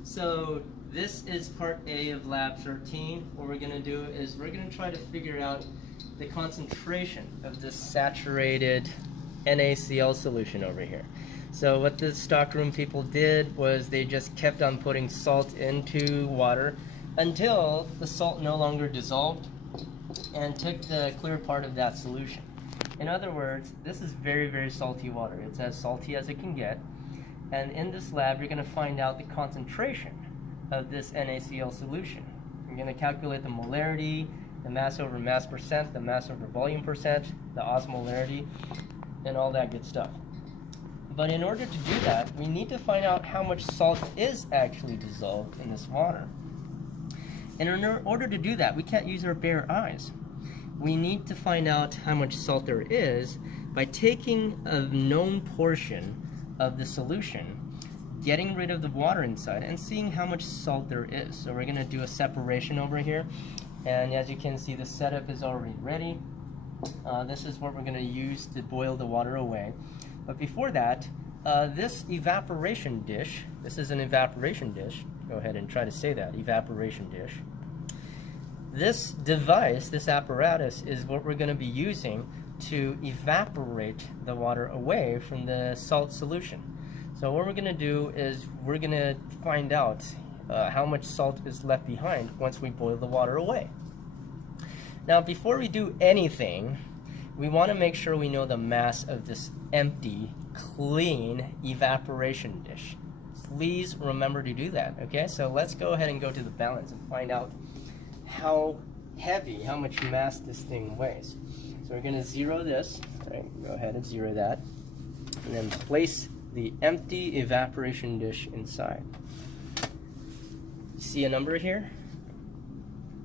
So this is part A of lab 13. What we're going to do is we're going to try to figure out the concentration of this saturated NaCl solution over here. So what the stockroom people did was they just kept on putting salt into water until the salt no longer dissolved and took the clear part of that solution. In other words, this is very, very salty water. It's as salty as it can get. And in this lab, you're going to find out the concentration of this NaCl solution. You're going to calculate the molarity, the mass over mass percent, the mass over volume percent, the osmolarity, and all that good stuff. But in order to do that, we need to find out how much salt is actually dissolved in this water. And in order to do that, we can't use our bare eyes. We need to find out how much salt there is by taking a known portion of the solution, getting rid of the water inside, and seeing how much salt there is. So we're going to do a separation over here, and as you can see, the setup is already ready. This is what we're going to use to boil the water away. But before that, this evaporation dish, this is an evaporation dish. Go ahead and try to say that, evaporation dish. This device, this apparatus, is what we're going to be using to evaporate the water away from the salt solution. So what we're going to do is we're going to find out how much salt is left behind once we boil the water away. Now, before we do anything, we want to make sure we know the mass of this empty, clean evaporation dish. Please remember to do that, okay? So let's go ahead and go to the balance and find out how heavy, how much mass this thing weighs. So we're going to zero this, right? Go ahead and zero that, and then place the empty evaporation dish inside. See a number here?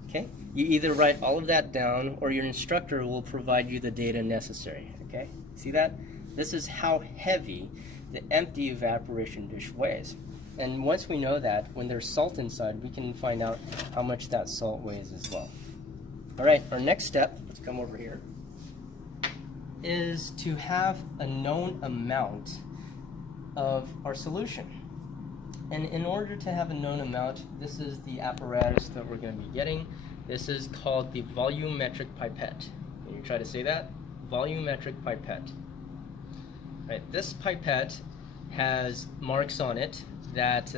Okay? You either write all of that down or your instructor will provide you the data necessary, okay? See that? This is how heavy the empty evaporation dish weighs. And once we know that, when there's salt inside, we can find out how much that salt weighs as well. All right, our next step, let's come over here, is to have a known amount of our solution. And in order to have a known amount, this is the apparatus that we're going to be getting. This is called the volumetric pipette. Can you try to say that? Volumetric pipette. Right, this pipette has marks on it that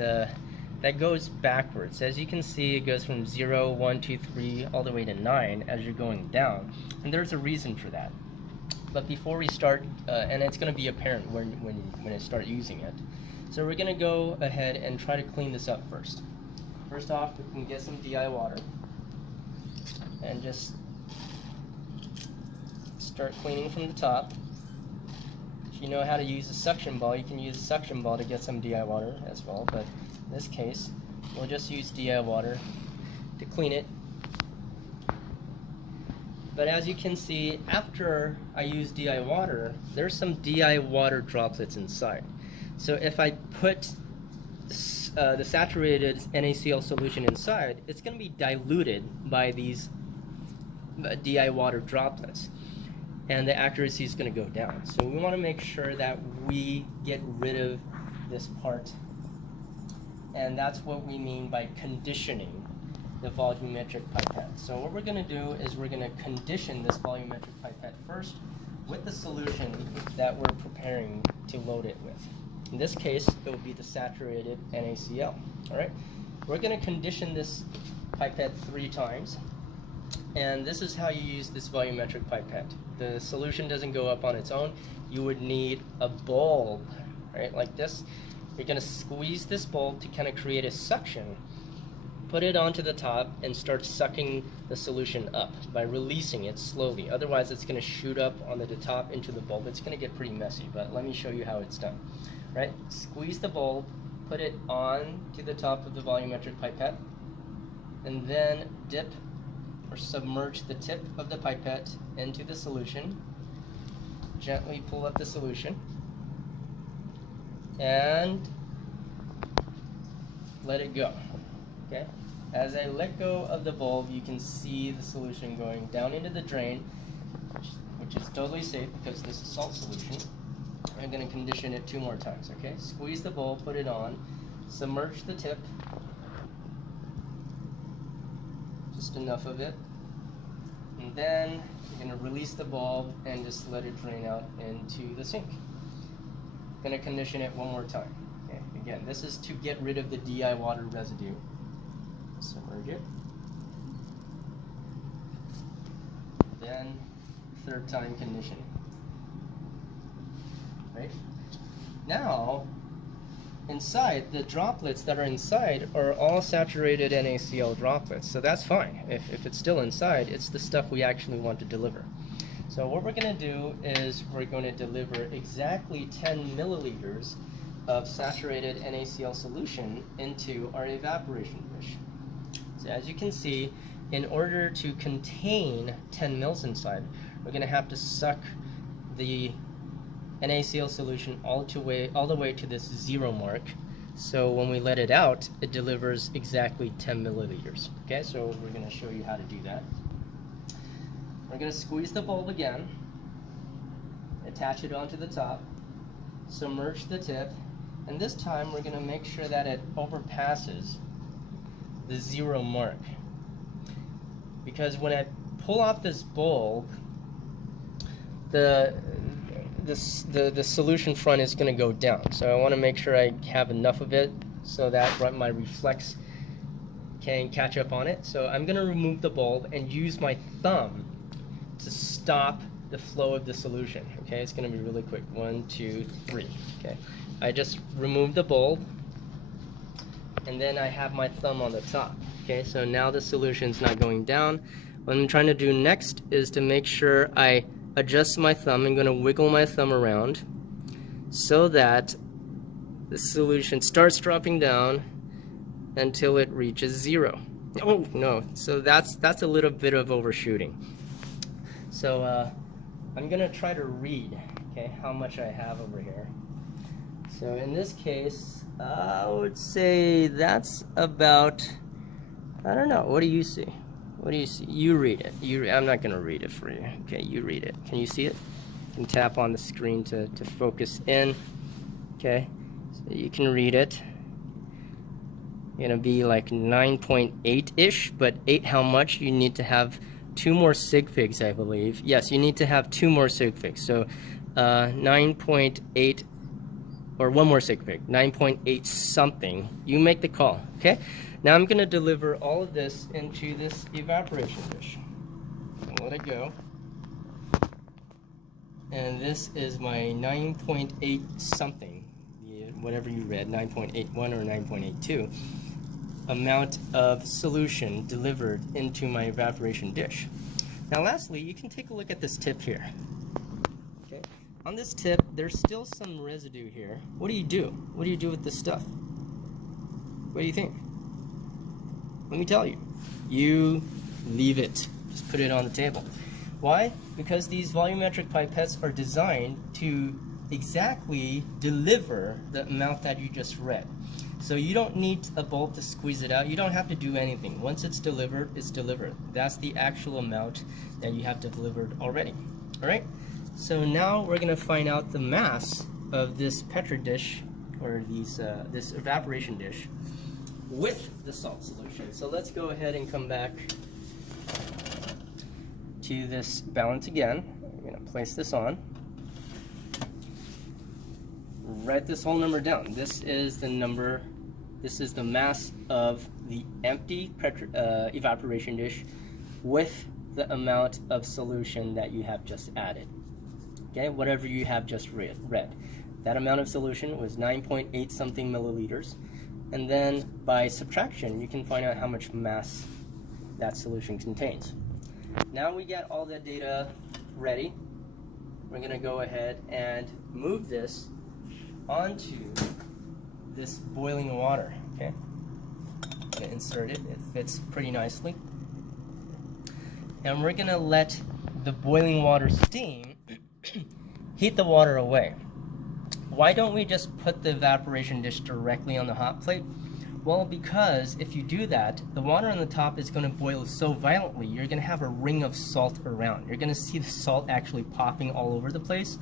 goes backwards. As you can see, it goes from 0, 1, 2, 3, all the way to 9 as you're going down. And there's a reason for that. But before we start, and it's going to be apparent when I start using it. So we're going to go ahead and try to clean this up first. First off, we can get some DI water and just start cleaning from the top. If you know how to use a suction ball, you can use a suction ball to get some DI water as well, but in this case, we'll just use DI water to clean it. But as you can see, after I use DI water, there's some DI water droplets inside. So if I put the saturated NaCl solution inside, it's going to be diluted by these DI water droplets, and the accuracy is going to go down. So we want to make sure that we get rid of this part, and that's what we mean by conditioning the volumetric pipette. So what we're going to do is we're going to condition this volumetric pipette first with the solution that we're preparing to load it with. In this case, it will be the saturated NaCl. All right, we're going to condition this pipette 3 times, and this is how you use this volumetric pipette. The solution doesn't go up on its own. You would need a bulb, right, like this. You're going to squeeze this bulb to kind of create a suction. Put it onto the top and start sucking the solution up by releasing it slowly. Otherwise, it's going to shoot up onto the top into the bulb. It's going to get pretty messy, but let me show you how it's done. Right? Squeeze the bulb, put it on to the top of the volumetric pipette, and then dip or submerge the tip of the pipette into the solution. Gently pull up the solution, and let it go. Okay? As I let go of the bulb, you can see the solution going down into the drain, which is totally safe because this is salt solution. I'm going to condition it 2 more times, okay? Squeeze the bulb, put it on, submerge the tip, just enough of it, and then you're going to release the bulb and just let it drain out into the sink. Going to condition it one more time. Okay. Again, this is to get rid of the DI water residue. Submerge it. Then third time conditioning. Right? Now, inside, the droplets that are inside are all saturated NaCl droplets, so that's fine. If it's still inside, it's the stuff we actually want to deliver. So what we're going to do is we're going to deliver exactly 10 milliliters of saturated NaCl solution into our evaporation dish. So as you can see, in order to contain 10 mils inside, we're going to have to suck the NaCl solution all the way to this 0 mark. So when we let it out, it delivers exactly 10 milliliters. Okay, so we're going to show you how to do that. We're going to squeeze the bulb again, attach it onto the top, submerge the tip, and this time we're going to make sure that it overpasses the 0 mark. Because when I pull off this bulb, the solution front is going to go down. So I want to make sure I have enough of it so that my reflex can catch up on it. So I'm going to remove the bulb and use my thumb to stop the flow of the solution. Okay, it's going to be really quick. 1, 2, 3. Okay, I just removed the bulb, and then I have my thumb on the top. Okay, so now the solution's not going down. What I'm trying to do next is to make sure I adjust my thumb. I'm going to wiggle my thumb around so that the solution starts dropping down until it reaches 0. Oh no, so that's a little bit of overshooting. So I'm going to try to read, okay, how much I have over here. So in this case, I would say that's about, I don't know, what do you see? What do you see? You read it. I'm not going to read it for you. Okay, you read it. Can you see it? You can tap on the screen to focus in. Okay, so you can read it. Going to be like 9.8-ish, but 8 how much? You need to have 2 more sig figs, I believe. Yes, you need to have 2 more sig figs. So 9.8, or 1 more sig fig, 9.8 something. You make the call, okay? Now I'm going to deliver all of this into this evaporation dish. I'll let it go. And this is my 9.8 something, whatever you read, 9.81 or 9.82. Amount of solution delivered into my evaporation dish. Now lastly, you can take a look at this tip here. Okay. On this tip, there's still some residue here. What do you do? What do you do with this stuff? What do you think? Let me tell you. You leave it. Just put it on the table. Why? Because these volumetric pipettes are designed to exactly deliver the amount that you just read. So you don't need a bulb to squeeze it out. You don't have to do anything. Once it's delivered, it's delivered. That's the actual amount that you have delivered already. All right? So now we're going to find out the mass of this Petri dish, or this evaporation dish, with the salt solution. So let's go ahead and come back to this balance again. I'm going to place this on. Write this whole number down. This is the number, this is the mass of the empty evaporation dish with the amount of solution that you have just added. Okay, whatever you have just read. That amount of solution was 9.8 something milliliters. And then by subtraction, you can find out how much mass that solution contains. Now we get all the data ready. We're going to go ahead and move this onto this boiling water. Okay, I'm going to insert it. It fits pretty nicely. And we're going to let the boiling water steam heat the water away. Why don't we just put the evaporation dish directly on the hot plate? Well, because if you do that, the water on the top is going to boil so violently, you're going to have a ring of salt around. You're going to see the salt actually popping all over the place.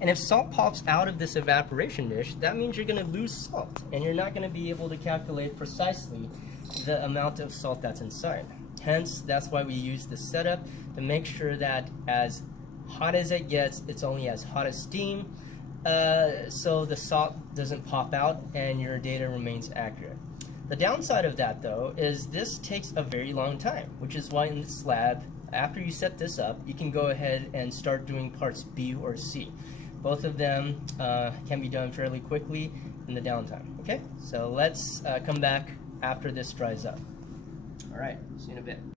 And if salt pops out of this evaporation dish, that means you're going to lose salt, and you're not going to be able to calculate precisely the amount of salt that's inside. Hence, that's why we use this setup to make sure that as hot as it gets, it's only as hot as steam, so the salt doesn't pop out and your data remains accurate. The downside of that, though, is this takes a very long time, which is why in this lab, after you set this up, you can go ahead and start doing parts B or C. Both of them can be done fairly quickly in the downtime. Okay, so let's come back after this dries up. All right, see you in a bit.